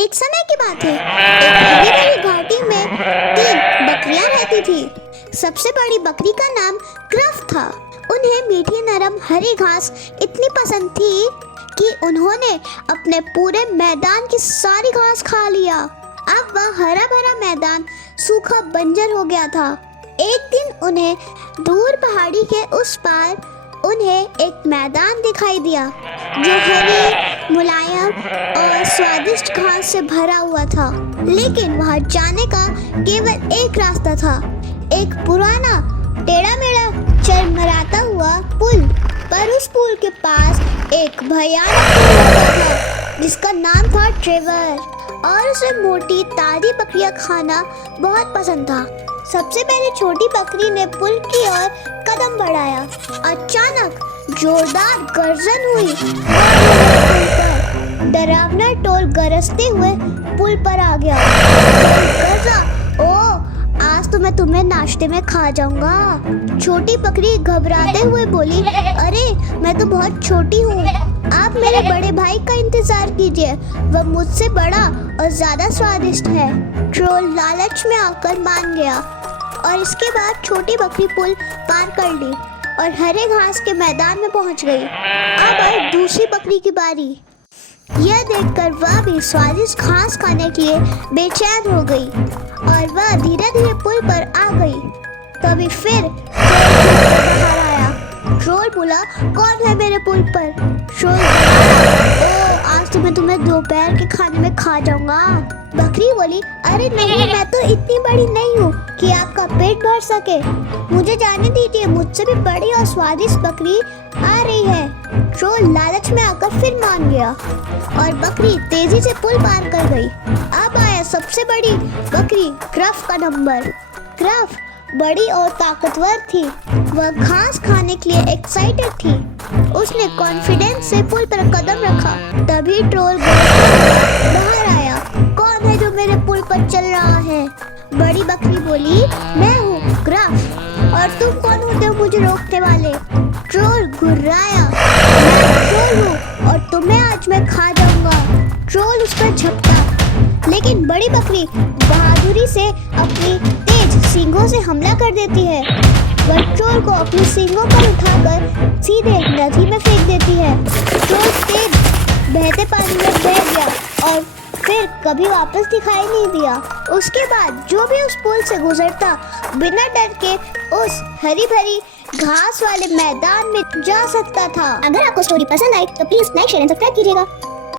एक समय की बात है, एक हरी भरी घाटी में 3 बकरियां रहती थी। सबसे बड़ी बकरी का नाम क्रफ था। उन्हें मीठी नरम हरी घास इतनी पसंद थी कि उन्होंने अपने पूरे मैदान की सारी घास खा लिया। अब वह हरा भरा मैदान सूखा बंजर हो गया था। एक दिन उन्हें दूर पहाड़ी के उस पार उन्हें एक मैदान दिखाई दिया जो हरी, मुलायम और स्वादिष्ट घास से भरा हुआ था। लेकिन वहां जाने का केवल एक रास्ता था, एक पुराना टेढ़ा मेढ़ा चरमराता हुआ पुल। पर उस पुल के पास एक भयानक कुत्ता था जिसका नाम था ट्रेवर और उसे मोटी ताजी बकरियां खाना बहुत पसंद था। सबसे पहले छोटी बकरी ने पुल की ओर कदम बढ़ाया। अचानक जोरदार गर्जन हुई। डरावना टोल गरजते हुए पुल पर आ गया। गरजा, ओ आज तो मैं तुम्हें नाश्ते में खा जाऊंगा। छोटी बकरी घबराते हुए बोली, अरे मैं तो बहुत छोटी हूँ, आप मेरे बड़े भाई का इंतजार कीजिए, वह मुझसे बड़ा और ज्यादा स्वादिष्ट है। ट्रोल लालच में आकर मान गया और इसके बाद छोटी बकरी पुल पार कर ली और हरे घास के मैदान में पहुंच गई। अब आई दूसरी बकरी की बारी। यह देखकर वह भी स्वादिष्ट घास खाने के लिए बेचैन हो गई और वह धीरे धीरे पुल पर आ गई। तभी फिर बाहर आया। ट्रोल बोला, कौन है मेरे पुल पर? ट्रोल बोला, ओ आज तो मैं तुम्हें दोपहर के खाने में खा जाऊंगा। बकरी बोली, अरे नहीं, मैं तो इतनी बड़ी नहीं हूँ कि आपका पेट भर सके, मुझे जाने दीजिए, मुझसे भी बड़ी और स्वादिष्ट बकरी आ रही है। ट्रोल लालच में आकर फिर मान गया और बकरी तेजी से पुल पार कर गई। अब आया सबसे बड़ी बकरी क्रफ का नंबर। क्रफ बड़ी और ताकतवर थी। वह घास खाने के लिए एक्साइटेड थी। उसने कॉन्फिडेंस से पुल पर कदम रखा। तभी ट्रोल बाहर आया। कौन है जो मेरे पुल पर चल रहा है? बड़ी बकरी बोली, मैं हूँ क्रफ, और तुम कौन होते हो मुझे रोकने वाले? ट्रोल घुर्राया, मैं ट्रोल हूँ और तुम्हें आज मैं खा जाऊंगा। ट्रोल उस पर झपटा, लेकिन बड़ी बकरी बहादुरी से अपनी तेज सींगों से हमला कर देती है। वह ट्रोल को अपनी सींगों पर उठाकर सीधे नदी में फेंक देती है। ट्रोल तेज बहते पानी में बह गया और फिर कभी वापस दिखाई नहीं दिया। उसके बाद जो भी उस पुल से गुजरता बिना डर के उस हरी भरी घास वाले मैदान में जा सकता था। अगर आपको स्टोरी पसंद आई तो please like, share and subscribe कीजिएगा।